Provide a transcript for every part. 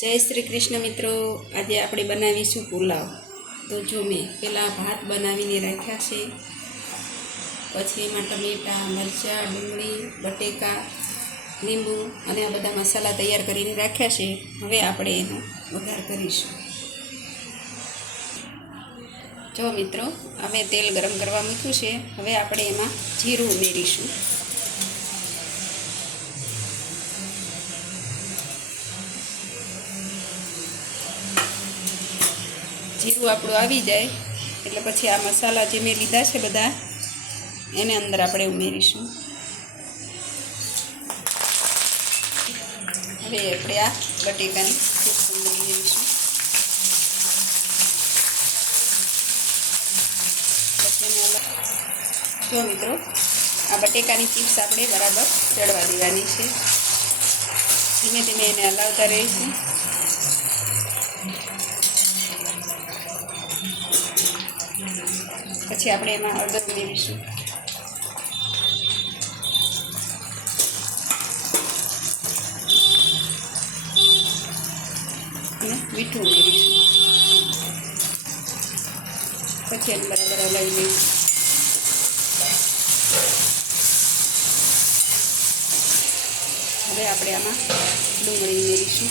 જય શ્રી કૃષ્ણ મિત્રો, આજે આપણે બનાવીશું પુલાવ। તો જો મેં પહેલાં ભાત બનાવીને રાખ્યા છે, પછી એમાં ટમેટાં, મરચાં, ડુંગળી, બટેકા, લીંબુ અને આ બધા મસાલા તૈયાર કરીને રાખ્યા છે। હવે આપણે એનો વઘાર કરીશું। જો મિત્રો, અમે તેલ ગરમ કરવા મૂક્યું છે। હવે આપણે એમાં જીરું ઉમેરીશું। જીરું આપણું આવી જાય એટલે પછી આ મસાલા જે મેં લીધા છે બધા એને અંદર આપણે ઉમેરીશું। હવે આપણે આ બટેકાની ચીપ્સ ઉમેરીશું। જો મિત્રો, આ બટેકાની ચીપ્સ આપણે બરાબર ચડવા દેવાની છે। ધીમે ધીમે એને હલાવતા રહીશું। પછી આપણે એમાં હળદર ઉમેરીશું અને મીઠું ઉમેરીશું। પછી એને બરાબર હલાવી લઈશું। હવે આપણે આમાં ડુંગળી ઉમેરીશું।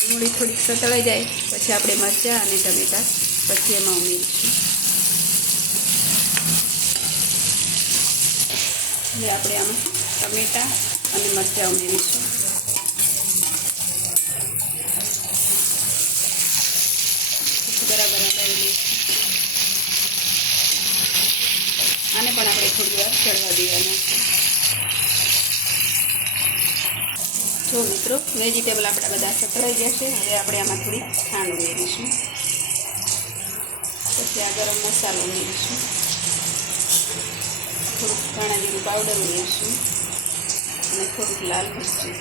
ડુંગળી થોડીક સતળાઈ જાય પછી આપણે મરચાં અને ટમેટાં પછી એમાં ઉમેરીશું। હવે આપણે આમાં ટમેટાં અને મરચાં ઉમેરીશું। પછી બરાબર હલાવી લઈશું। આને પણ આપણે થોડી વાર ચડવા દેવાના છે। જો મિત્રો, વેજીટેબલ આપણા બધા સતળાઈ ગયા છે। હવે આપણે આમાં થોડી ખાંડ ઉમેરીશું। પછી આ ગરમ મસાલો ઉમેરીશું। થોડુંક ધાણા જીરું પાવડર ઉમેરીશું અને થોડુંક લાલ મરચું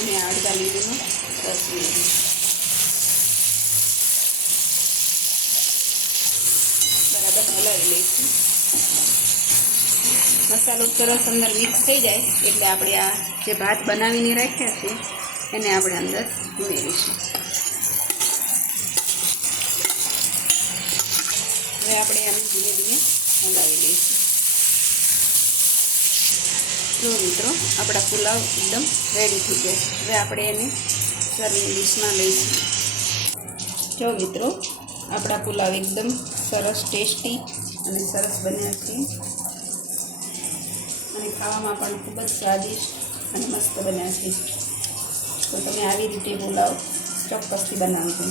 અને અડધા લીંબુનો રસ ઉમેરીશું। બરાબર હલાવી લઈશું। મસાલો સરસ અંદર મિક્સ થઈ જાય એટલે આપણે આ જે ભાત બનાવીને રાખ્યા છે એને આપણે અંદર ઉમેરીશું। હવે આપણે આને ધીમે ધીમે હલાવી લઈશું। જો મિત્રો, આપણા પુલાવ એકદમ રેડી થઈ ગયા છે। હવે આપણે એને સર્વિંગ ડીશમાં લઈશું। જો મિત્રો, આપણા પુલાવ એકદમ સરસ ટેસ્ટી અને સરસ બન્યા છે અને ખાવામાં પણ ખૂબ જ સ્વાદિષ્ટ અને મસ્ત બન્યા છે। તો તમે આવી રીતે પુલાવ ચોક્કસથી બનાવજો।